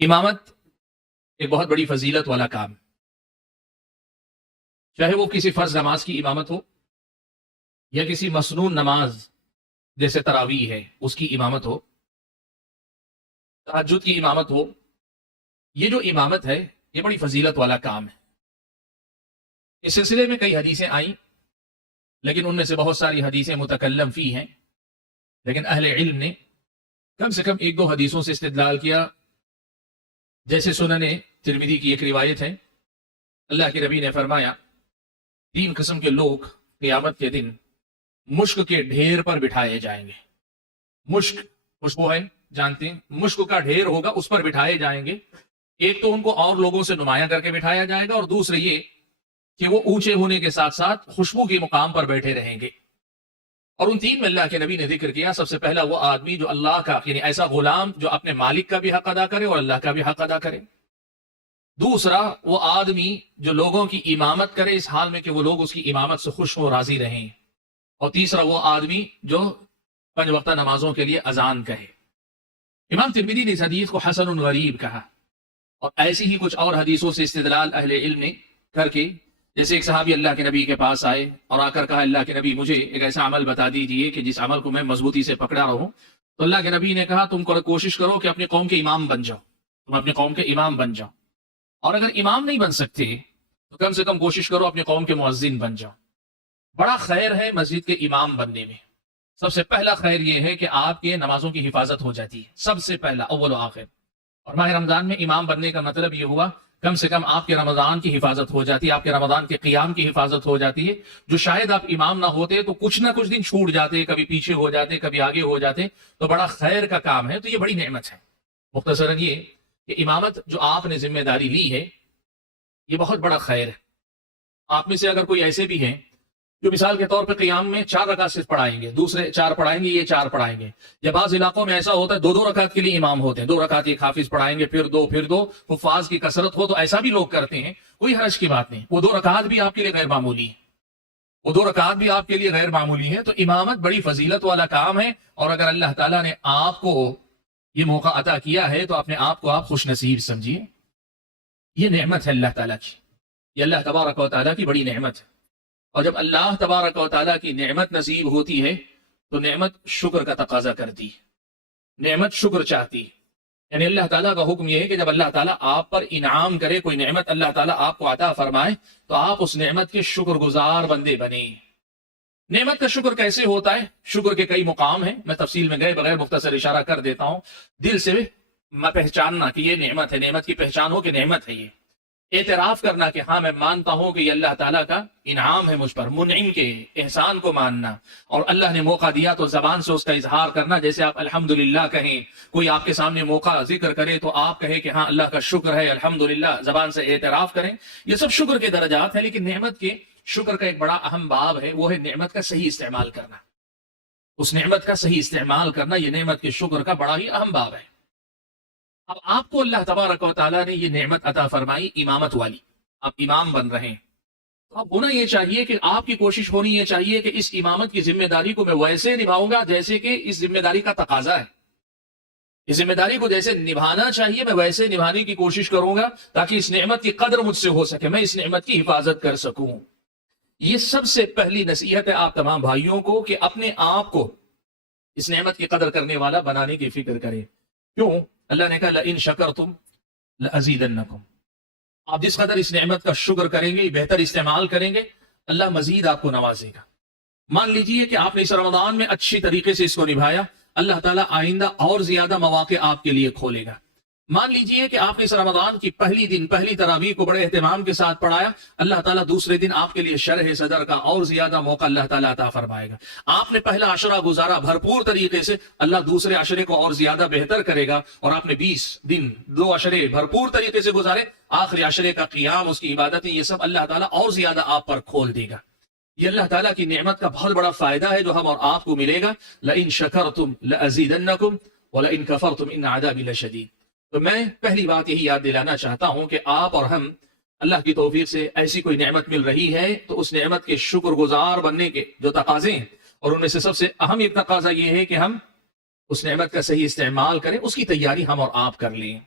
इमामत एक बहुत बड़ी फजीलत वाला काम है। चाहे वो किसी फर्ज नमाज की इमामत हो या किसी मसनून नमाज जैसे तरावीह है उसकी इमामत हो, तहज्जुद की इमामत हो। ये जो इमामत है ये बड़ी फजीलत वाला काम है। इस सिलसिले में कई हदीसें आई, लेकिन उनमें से बहुत सारी हदीसें मुतकल्लम फी हैं। लेकिन अहले इल्म ने कम से कम एक दो हदीसों से इस्तिदलाल किया। जैसे सुनने तिरमिदी की एक रिवायत है, अल्लाह के नबी ने फरमाया, 3 किस्म के लोग क़यामत के दिन मुश्क के ढेर पर बिठाए जाएंगे। मुश्क, खुशबू है, जानते हैं, मुश्क का ढेर होगा, उस पर बिठाए जाएंगे। एक तो उनको और लोगों से नुमाया करके बिठाया जाएगा, और दूसरे ये कि वो ऊंचे होने के साथ साथ खुशबू के मुकाम पर बैठे रहेंगे। और उन 3 में अल्लाह के नबी ने जिक्र किया, सबसे पहला वो आदमी जो अल्लाह का, यानी ऐसा गुलाम जो अपने मालिक का भी हक अदा करे और अल्लाह का भी हक अदा करे। दूसरा वो आदमी जो लोगों की इमामत करे इस हाल में कि वो लोग उसकी इमामत से खुश हो, राजी रहें। और तीसरा वो आदमी जो 5 वक्त नमाजों के लिए अजान कहे। इमाम तिरमिदी ने इस हदीस को हसन गरीब कहा, और ऐसी ही कुछ और हदीसों से इस्तिदलाल अहले इल्म ने करके, जैसे एक सहाबी अल्लाह के नबी के पास आए और आकर कहा, अल्लाह के नबी मुझे एक ऐसा अमल बता दीजिए कि जिस अमल को मैं मजबूती से पकड़ा रहूं। तो अल्लाह के नबी ने कहा, तुम कोशिश करो कि अपनी कौम के इमाम बन जाओ, तुम अपने कौम के इमाम बन जाओ। और अगर इमाम नहीं बन सकते तो कम से कम कोशिश करो अपने कौम के मुअज्जिन बन जाओ। बड़ा खैर है मस्जिद के इमाम बनने में। सबसे पहला खैर यह है कि आपके नमाजों की हिफाजत हो जाती है, सबसे पहला, अव्वल व आखिर। और माह रमजान में इमाम बनने का मतलब यह हुआ कम से कम आपके रमजान की हिफाजत हो जाती है, आपके रमजान के क़ियाम की हिफाजत हो जाती है। जो शायद आप इमाम ना होते तो कुछ ना कुछ दिन छूट जाते, कभी पीछे हो जाते, कभी आगे हो जाते। तो बड़ा खैर का काम है, तो ये बड़ी नेमत है। मुख्तसरन ये कि इमामत जो आपने जिम्मेदारी ली है ये बहुत बड़ा खैर है। आप में से अगर कोई ऐसे भी हैं जो मिसाल के तौर पे क़ियाम में 4 रकात सिर्फ पढ़ाएंगे, दूसरे 4 पढ़ाएंगे, ये 4 पढ़ाएंगे, या बाज़ इलाकों में ऐसा होता है 2-2 रकात के लिए इमाम होते हैं, 2 रकात एक हाफिज पढ़ाएंगे, फिर 2 फिर 2, हुफ़ाज़ की कसरत हो, तो ऐसा भी लोग करते हैं, कोई हर्ज की बात नहीं। वो 2 रकात भी आपके लिए गैर मामूली है, वो 2 रकात भी आपके लिए गैर मामूली है। तो इमामत बड़ी फजीलत वाला काम है, और अगर अल्लाह ताला ने आपको ये मौका अता किया है तो अपने आप को आप खुश नसीब समझिए। ये नेमत है अल्लाह ताला की, ये अल्लाह तबारक व तआला की बड़ी नेमत है। और जब अल्लाह तबारक व तआला की नेमत नसीब होती है तो नेमत शुक्र का तकाजा करती है, नेमत शुक्र चाहती है। यानी अल्लाह ताला का हुक्म यह है कि जब अल्लाह ताला आप पर इनाम करे, कोई नेमत अल्लाह ताला आपको अता फरमाए, तो आप उस नेमत के शुक्रगुजार बंदे बने। नेमत का शुक्र कैसे होता है? शुक्र के कई मुकाम हैं, मैं तफसील में गए बगैर मुख्तसर इशारा कर देता हूं। दिल से पहचानना कि ये नेमत है, नेमत की पहचान हो कि नेमत है ये। एतराफ करना कि हाँ मैं मानता हूं कि ये अल्लाह ताला का इनाम है मुझ पर, मुनइम के एहसान को मानना। और अल्लाह ने मौका दिया तो जबान से उसका इजहार करना, जैसे आप अल्हम्दुलिल्लाह कहें, कोई आपके सामने मौका जिक्र करे तो आप कहें कि हाँ अल्लाह का शुक्र है, अल्हम्दुलिल्लाह, जबान से एतराफ करें। ये सब शुक्र के दर्जात हैं। लेकिन नेमत के शुक्र का एक बड़ा अहम बाब है, वो है नेमत का सही इस्तेमाल करना। उस नेमत का सही इस्तेमाल करना, ये नेमत के शुक्र का बड़ा ही अहम बाब है। अब आपको अल्लाह तबारक व तआला ने ये नेमत अता फरमाई इमामत वाली, आप इमाम बन रहे हैं, तो अब होना ये चाहिए कि आपकी कोशिश होनी ये चाहिए कि इस इमामत की जिम्मेदारी को मैं वैसे निभाऊंगा जैसे कि इस जिम्मेदारी का तकाजा है। इस जिम्मेदारी को जैसे निभाना चाहिए मैं वैसे निभाने की कोशिश करूंगा, ताकि इस नेमत की कदर मुझसे हो सके, मैं इस नेमत की हिफाजत कर सकूं। ये सबसे पहली नसीहत है आप तमाम भाइयों को कि अपने आप को इस नेमत की कदर करने वाला बनाने की फिक्र करें। क्यों? अल्लाह ने कहा, लइन शकरतुम लअज़ीदन्नकुम। आप जिस कदर इस नेमत का शुक्र करेंगे, बेहतर इस्तेमाल करेंगे, अल्लाह मजीद आपको नवाजेगा। मान लीजिए कि आपने इस रमजान में अच्छी तरीके से इसको निभाया, अल्लाह ताला आइंदा और ज्यादा मौके आपके लिए खोलेगा। मान लीजिए कि आपने इस रमजान की पहली तरावीह को बड़े एहतमाम के साथ पढ़ाया, अल्लाह ताला दूसरे दिन आपके लिए शरह सदर का और ज्यादा मौका अल्लाह ताला अता फरमाएगा। आपने पहला अशरा गुजारा भरपूर तरीके से, अल्लाह दूसरे अशरे को और ज्यादा बेहतर करेगा। और आपने 20 दिन 2 अशरे भरपूर तरीके से गुजारे, आखिरी अशरे का क़ियाम, उसकी इबादतें, ये सब अल्लाह ताला और ज्यादा आप पर खोल देगा। ये अल्लाह ताला की नेमत का बहुत बड़ा फायदा है जो हम और आपको मिलेगा। लइन शकरतुम लअज़ीदन्नकुम व लइन कफरतुम इन अज़ाबी लशदीद। तो मैं पहली बात यही याद दिलाना चाहता हूं कि आप और हम अल्लाह की तौफीक से ऐसी कोई नेमत मिल रही है तो उस नेमत के शुक्रगुजार बनने के जो तकाजे हैं, और उनमें से सबसे अहम एक तकाजा यह है कि हम उस नेमत का सही इस्तेमाल करें, उसकी तैयारी हम और आप कर लें।